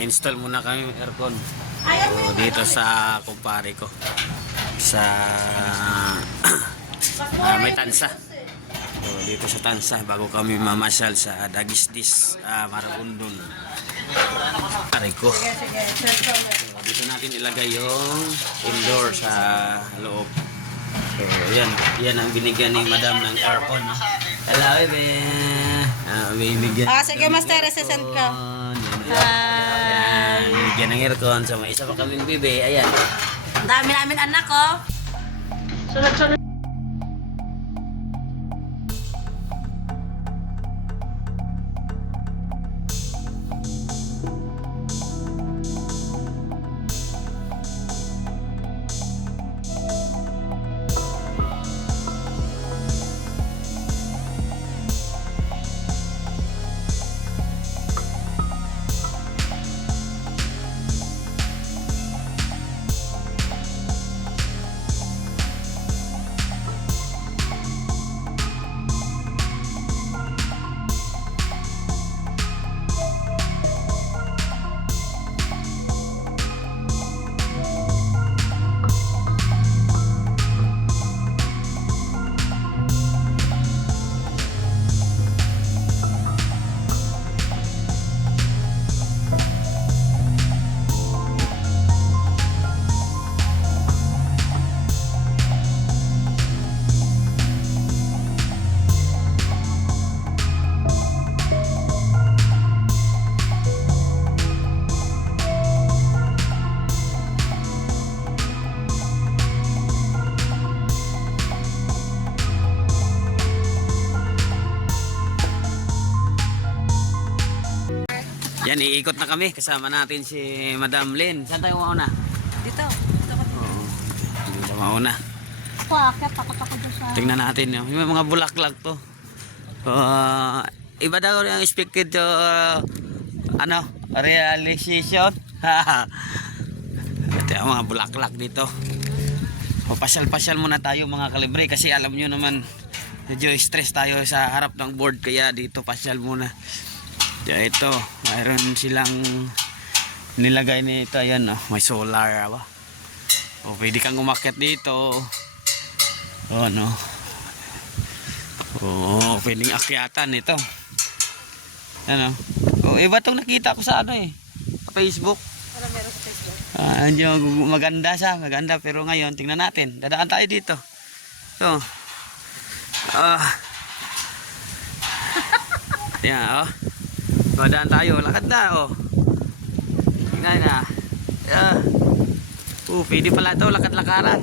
Install muna kami ng aircon. So, dito sa kumpare ko. Sa may tansa. So, dito sa tansa bago kami mamasyal sa Dagisdis, Maragondon. Aray ko. So, dito natin ilagay yung indoor sa loob. So, yan ang binigyan ni Madam ng aircon. Hello, baby. Binigyan. Sige, Master, sesend ka. Ayan, binigyan ng aircon. So, may isa pa kaming bebe. Ayan. Ang dami namin anak, oh. Sunod-sunod. Yan, iikot na kami. Kasama natin si Madam Lynn. Saan tayo mauna? Dito. Oo. Dito mauna. Pakit, takot ako doon sa... Tingnan natin. May mga bulaklak to. Iba daw yung expected realization. Ito yung mga bulaklak dito. Pasyal-pasyal muna tayo mga kalibre. Kasi alam nyo naman, medyo stress tayo sa harap ng board. Kaya dito pasyal muna. Ito, mayroon silang nilagay nito, ayan, may solar ba? O pwede kang umakyat dito. O ano? O pwedeng akyatan ito. Ano? O iba tong nakita ko sa Facebook. Wala, meron sa Facebook. Maganda siya, maganda, pero ngayon tingnan natin. Dadaan tayo dito. So. Yan, madaan tayo, lakad na, tingnan na. Pwede pala ito, lakad-lakaran.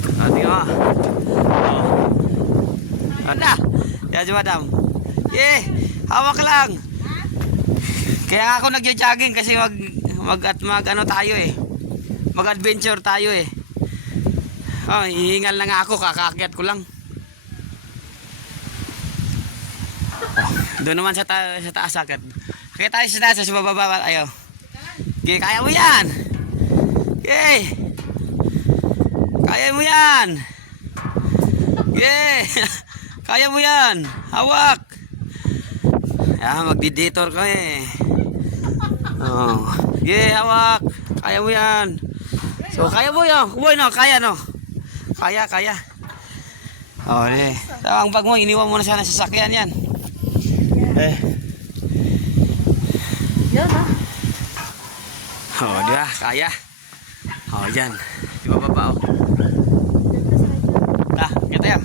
Tingnan mo. Ano? Yan si Madam. Hawak lang. Kaya ako nagja-jogging kasi mag-ano tayo mag-adventure tayo hihingal na nga ako, kakaakyat ko lang. Doon naman sa taas akit. Kaya tayo sa taas, sa bababa tayo. Okay, kaya mo yan. Okay. Kaya mo yan. Okay. Kaya mo yan. Hawak. Magdi-detour ka Okay, hawak. Kaya mo yan. So, kaya mo yan. Kuboy, no? Kaya, no? Kaya. So, ang bag mo, iniwan mo na sana sa sasakyan yan. Yan, Diba? Kaya. Dyan. Ibababa, kita yan.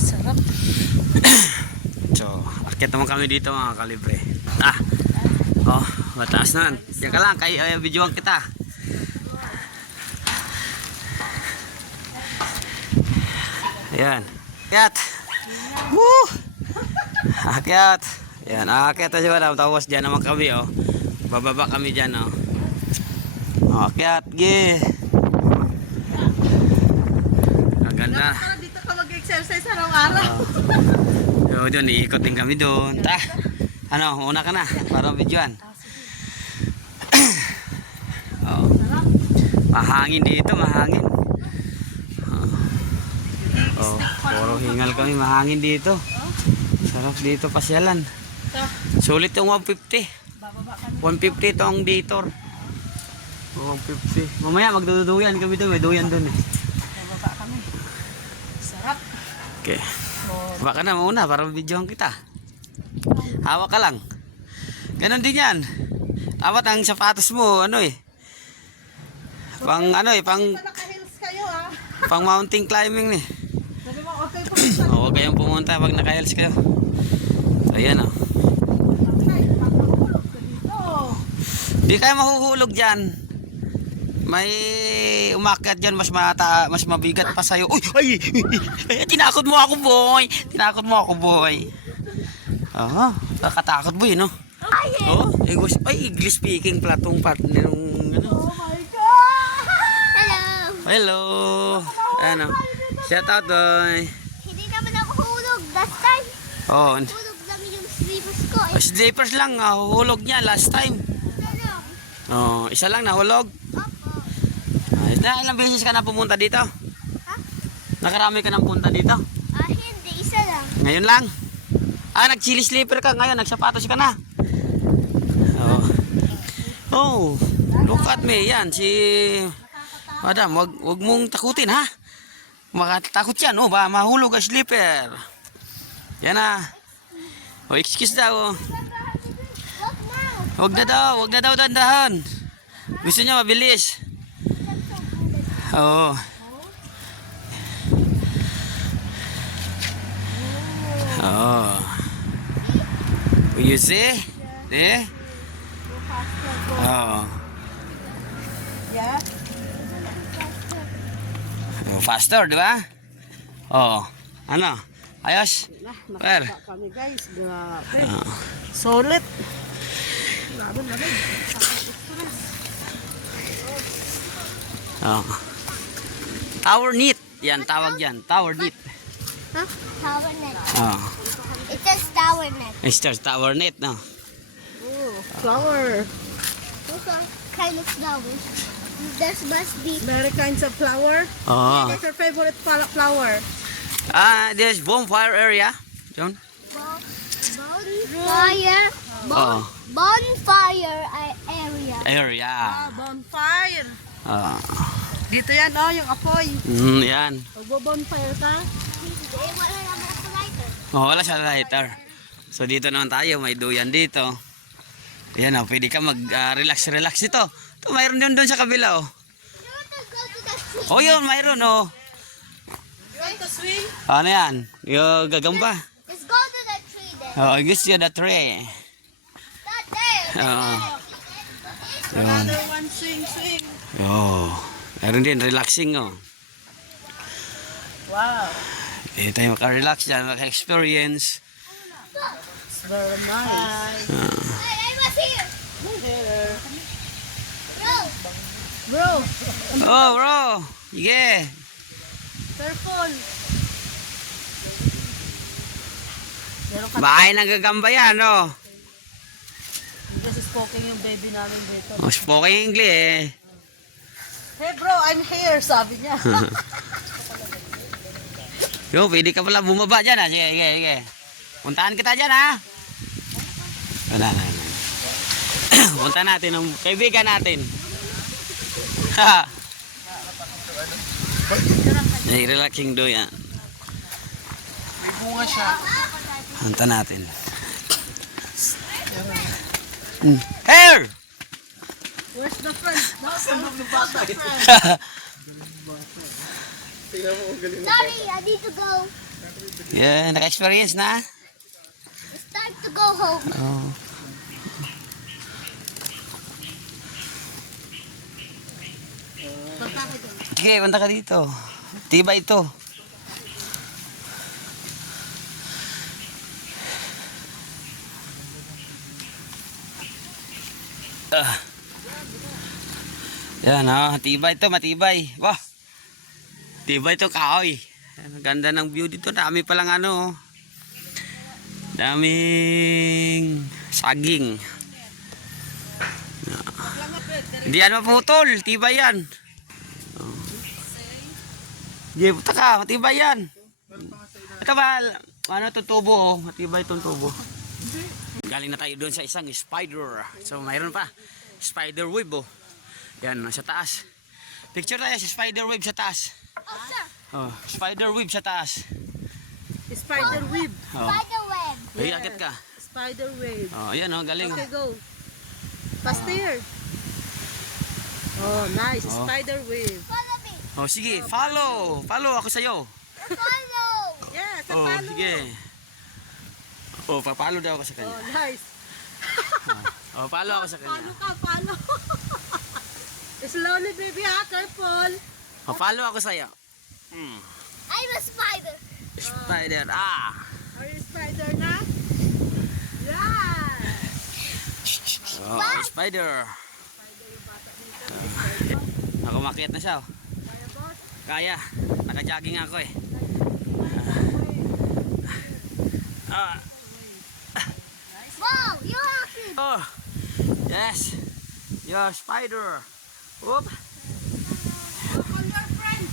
Sarap. So, akit naman kami dito mga kalibre. Mataas na. Diyan ka lang, videoan kita. Ayan. Akyat. Woo! Akyat. Ayan, akyat na si Madam. Tapos dyan naman kami, bababa kami dyan, akyat. Ang ganda. Dito ka mag-exercise araw-araw. Doon, iikot din kami doon. Una ka na, para videoan. Mahangin dito, mahangin. Puro hingal kami, mahangin dito. Sarap. Sarap dito pasyalan. Ito. Sulit yung 150. Bababa kami. 150 ito ang dator. 150. Mamaya magduduyan kami doon. May duyan doon eh. Bababa kami. Sarap. Okay. So, Baka na muna para videohan kita. Hawak ka lang. Ganon din yan. Dapat ang sapatos mo, ano eh. Pang ano eh, pang naka-heels kayo ah. pang mountain climbing eh. Sabi mo, okay po. Huwag kayong pumunta pag naka-heels kayo. So ayan oh. Di kayo mahuhulog dyan. May umakyat dyan, mas mabigat pa sa'yo. Uy! Ay! Tinakot mo ako, boy! Tinakot mo ako, boy! Oo, nakatakot, boy, no? Oh, ay, English speaking pala tong partner nung ano. Oh my God! Hello! Hello! Ano? Shout out, boy! Hindi naman ako hulog last time. Oh, Hulog namin yung sleeves ko. slippers lang, hulog niya last time. Ano? Oh, isa lang nahulog. Opo. Ilang beses ka na pumunta dito? Ha? Nakarami ka nang punta dito? Hindi. Isa lang. Ngayon lang? Nag-chili slipper ka ngayon, nagsapatos ka na. Oh, look at me. Yan, si Madam, wag mong takutin ha. Makatakot yan, oh, ba mahulog ang slipper. Yan na. Oh, excuse daw. Wag now. Wag na daw dandahan. Gusto niya mabilis. Oo. Oh. You see? Eh? Oh. Yeah. Faster, di ba? Oh. Ano? Ayos? Well. Kami guys. Grabe. Solid. Laban. Oh. Tower knit. Yan, tawag yan. Tower knit. Huh? Tower net. Oh. It says tower net. It's tower knit, no? Oh, flower. What kind of flowers? This must be Many kinds of flower. Oh. What's your favorite flower? There's bonfire area. John? bonfire. Oh. Bonfire area. Area. Bonfire. Oh. Dito yan, oh, yung apoy. Yan. Magbo-bonfire ka? Wala naman ako lighter. Oh, wala siya lighter. So dito naman tayo, may duyan dito. Ayan oh, pwede ka mag-relax dito. Ito, mayroon din doon sa kabila oh. You want to go to the tree? Oh yun, mayroon oh. You want to swing? Ano yan? Yung gagamba. Let's go to the tree then. Oh, I guess yun the tree. Not there. Oo. Yun. Another one, swing. Oh, mayroon din, relaxing oh. Wow. Eh, tayo maka-relax dyan, maka-experience. It's very nice. I was here. Here. Bro. Bro, Oh, bro. Sige. careful. Meron ka. Bahay ng gagamba yan oh. This is poking yung baby namin dito. Oh, spoken English eh. Hey bro, I'm here, sabi niya. Yo, pwede ka pala bumaba dyan ha. Sige. Puntahan kita dyan ha. Wala na. Punta natin ang kaibigan natin. Ha. Ay, relaxing do yan. May bunga siya. Punta natin. Hair! Where's the friend? Nasaan ng bata? Sorry, I need to go. Yeah, naka-experience na? It's time to go home. Oh. Sige, punta ka dito. Tiba ito. Yan tibay ito, matibay. Wah. Tibay ito kahoy. Ang ganda ng view dito. Dami palang ano. Daming saging. Hindi yan maputol. Tibay yan. Sige, punta ka. Matibay yan. Ito ba? Ano itong tubo oh. Matibay itong tubo. Galing na tayo doon sa isang spider. So mayroon pa. Spider web oh. Yan, sa taas. Picture tayo sa spider web sa taas. Oh, sir. Oh, spider web sa taas. Spider web. Oh. Spider web. Hey, akit ka. Spider web. Oh, ayan oh, galing. Okay, go. Faster. Oh, nice. Oh. Spider web. Follow me. Oh, sige, follow. Follow ako sa iyo. Follow. Yeah, sa Oh, palo. sige. Oh, papalo daw ako sa Oh, kanya. nice. Oh, follow ako sa Palo kanya. ka, palo. Slowly, baby, ha? Careful. Oh, follow ako sa iyo. I'm a spider. Spider. Ah. Are you spider na? Yeah. Oh, spider. Ako makiat na siya. Oh. Kaya, boss? Kaya. Naka-jogging ako eh. Ah. Wow, you acid. Oh. Yes. Your spider. Whoop. Call your friend.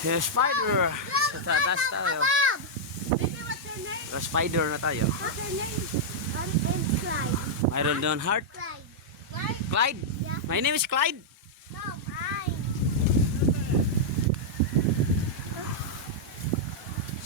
Your spider. Sa taas tayo. Bob. Baby, what's your name? Your spider na tayo. What's your name? I'm Clyde. Mayroon doon heart. Clyde. Clyde? Clyde. Yeah. My name is Clyde. No, mine.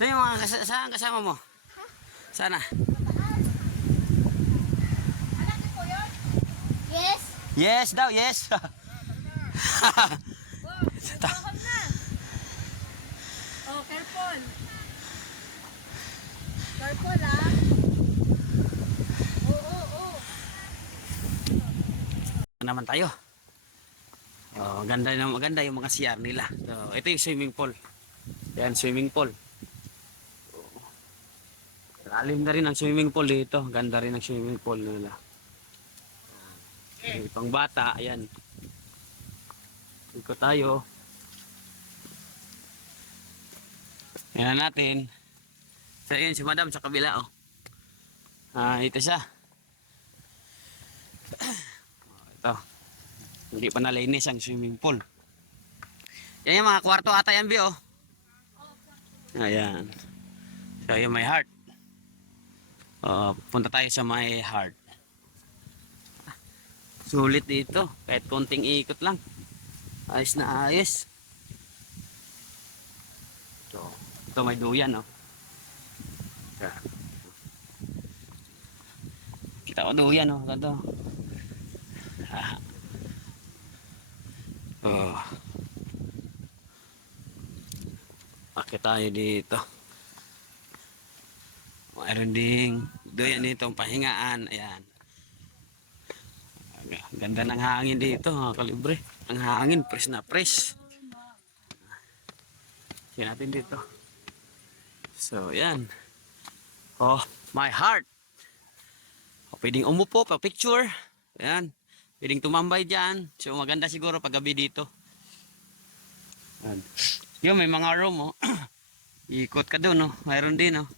Saan yung mga saan kasama mo? Sana? Yes. Yes daw, yes. Oh, careful. Careful, ha? Naman tayo. Oh, maganda yung mga CR nila. So, ito yung swimming pool. Yan, swimming pool. Lalim na rin ang swimming pool dito. Ganda rin ang swimming pool nila. Okay, pang bata, ayan. Ikot tayo. Ayan natin. So, yun, si madam sa kabila, oh. Ito siya. Ito. Hindi pa nalinis ang swimming pool. Yan yung mga kwarto ata yan, Bi, oh. Ayan. So, yung may heart. Punta tayo sa may heart. Sulit dito. Kahit konting ikot lang. Ayos na ayos. So, ito may duyan, oh. Kita ko duyan, oh. Ito. Oh. Akit tayo dito. Mayroon ding duyan dito ang pahingaan. Ayan. Ganda ng hangin dito, mga kalibre. Ang hangin, press na press. Sige natin dito. So, yan. Oh, my heart. O, pwedeng umupo, pa-picture. Ayan. Pwedeng tumambay dyan. So, maganda siguro pag gabi dito. Ayan. Yung may mga room, oh. Ikot ka doon, oh. Mayroon din, oh.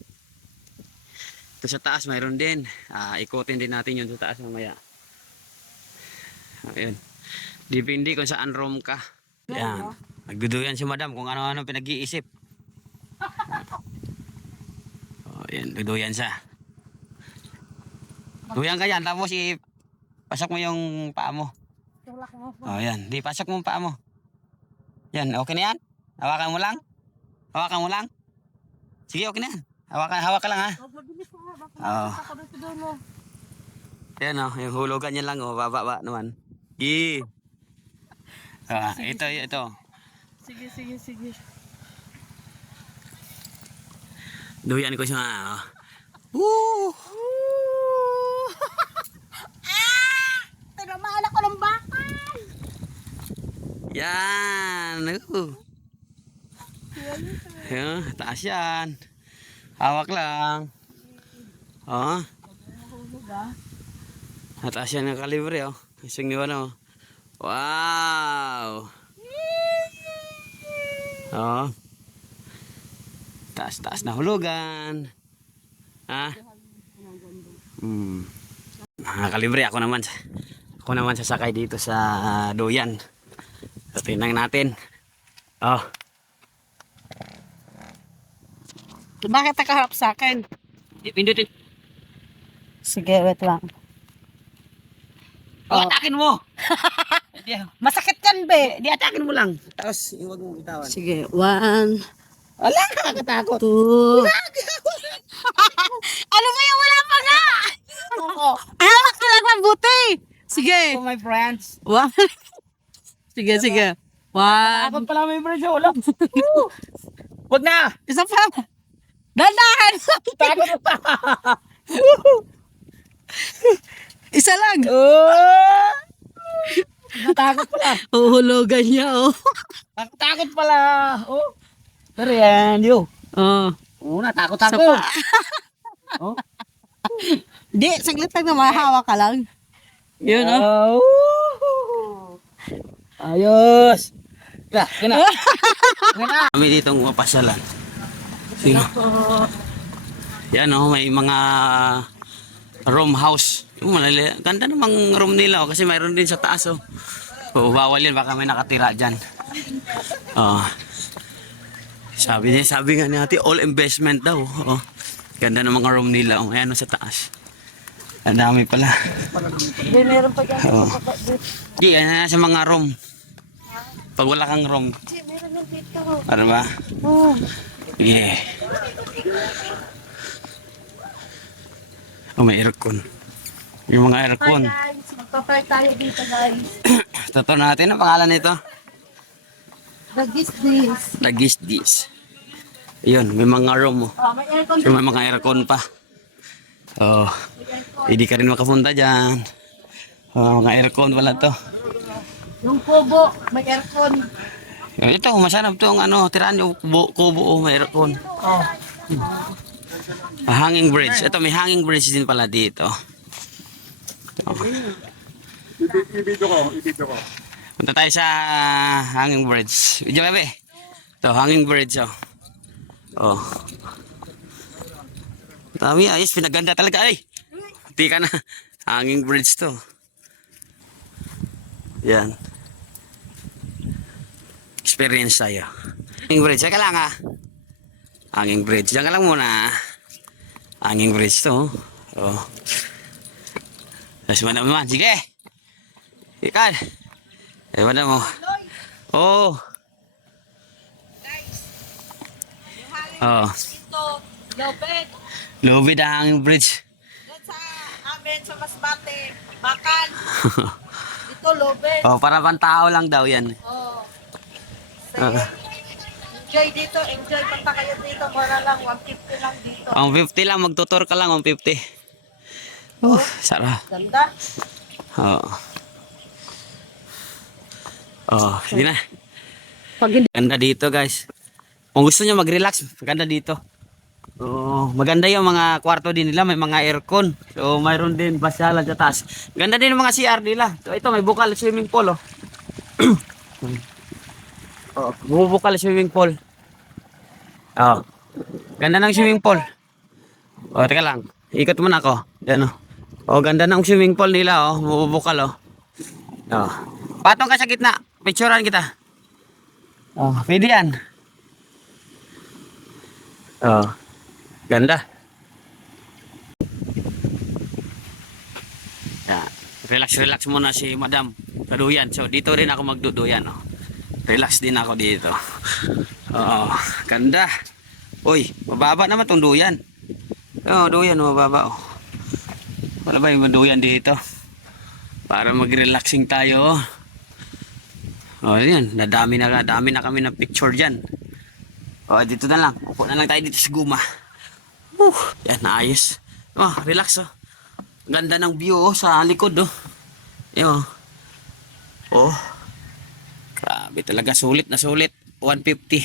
Ito sa taas, mayroon din. Ikutin din natin yun sa taas mamaya. Ayun. Depende kung saan room ka. Ayan. Nagduduyan si madam kung ano-ano pinag-iisip. Oh, ayan. Duduyan siya. Duyan ka yan. Tapos pasok mo yung paa mo. Oh, ayan. Di, pasok mo yung paa mo. Yan. Okay na yan? Hawakan mo lang? Hawakan mo lang? Sige, okay na yan. Hawakan lang, ha? Oo. Yan, oh. Yung hulugan niya lang, oh. Baba naman. Ito. Sige. Duyan ko siya, oh. Woo! Tinamaan ako ng bakal. Yan. Yan, taas yan. Hawak lang. Oh. Taas yan ng kalibre, oh. Isang niwan, oh. Wow. Oh. Taas na hulugan. Ha? Kalibre, ako naman sasakay dito sa duyan. So, tingnan natin. Oh. Bakit nakaharap sa akin? Pindutin. Sige, wait lang. Oh, atakin mo. Masakit yan, be. Di atakin mo lang. Tapos, huwag mo bitawan. Sige, 1, Wala, nakakatakot. 2. Ano ba yung wala pa nga? Hawak ka lang mabuti. Sige. Oh, my friends. 1. Sige, sige. 1. Takot pala may friends. Wala. Huwag na. Isa pa. Dandahan. Takot pa. Isa lang. Natakot pala. Uhulugan niya, oh. Takot pala. Oh. Pero yan, yo. Oh. Oo, natakot Isa ako. pa. Oh. Di, saglit lang naman. Hawak ka lang. Yun, oh. Ayos. Gana. Kami dito ng mapasyalan. Sino? Yan oh, may mga room house. Ganda namang room nila oh, kasi mayroon din sa taas oh. So, bawal yan, baka may nakatira dyan. Oh. Sabi nga ni ate, all investment daw. Oh. Ganda ng mga room nila oh. Ayan oh, sa taas. Ang dami pala. Meron pa dyan. Oh. Di, yan sa mga room. Pag wala kang room. Ano ba? Oh. Yeah. Oh, may aircon. Yung mga aircon. Guys, magpa-park tayo dito, guys. Totoo natin ang pangalan nito. The this. Lagis dis. Ayun, may mga room. Oh. Oh, may aircon. So, may mga aircon pa. Oh, hindi ka rin makapunta dyan. Oh, mga aircon pala to. Yung kubo, may aircon. Ito, masarap to ang ano, tiraan yung kubo, oh, may aircon. Oh. Hanging bridge. Ito, may hanging bridge din pala dito. Oh. Ibidyo ko. Punta tayo sa hanging bridge. Video bebe. Ito, hanging bridge, oh. Oh. Dami, ayos, pinaganda talaga, ay. Hindi ka na. Hanging bridge to. Yan. Experience tayo. Hanging bridge, ka lang ha. Hanging bridge, diyan ka lang muna. Hanging bridge to. Oh. Tapos manam naman, sige. Ikan. Eh, manam mo. Oh. Oh. Ito, Lobet. Lubid ang hanging bridge. Doon sa amin, sa Masbate, Bakan. Ito, Lobet. Oh, para pang tao lang daw yan. Oh. Ah. Enjoy dito, enjoy. Punta kayo dito, mura lang, 150 lang dito. Ang 50 lang, magtutor ka lang, ang 50. Sarap. Ganda. Oo. Oh, sige na. Pag hindi, Ganda dito, guys. Kung gusto niyo mag-relax, maganda dito. Oh, maganda yung mga kwarto din nila, may mga aircon. So, mayroon din basyalan sa taas. Ganda din yung mga CR nila. So, ito may bukal swimming pool, oh. Oh, bubukal swimming pool. Oh. Ganda ng swimming pool. Oh, teka lang. Ikot muna ako. Yan, oh. Oh, ganda ng swimming pool nila, oh. Bubukal, oh. Oh. Patong ka sa gitna. Picturean kita. Oh, pwede yan. Oh. Ganda. Yeah. Relax muna si Madam. Kaduyan. So, dito rin ako magduduyan, oh. Relax din ako dito. Oo, ganda. Uy, mababa naman tong duyan. Oo, duyan, mababa. Oh. Wala ba yung duyan dito? Para mag-relaxing tayo. Oh, yan. Dami na kami ng picture dyan. Oh, dito na lang. Upo na lang tayo dito sa guma. Yan, ayos. Oh, relax, oh. Ganda ng view, oh, sa likod, oh. Yan, oh. Oh. Grabe talaga, sulit na sulit. 150.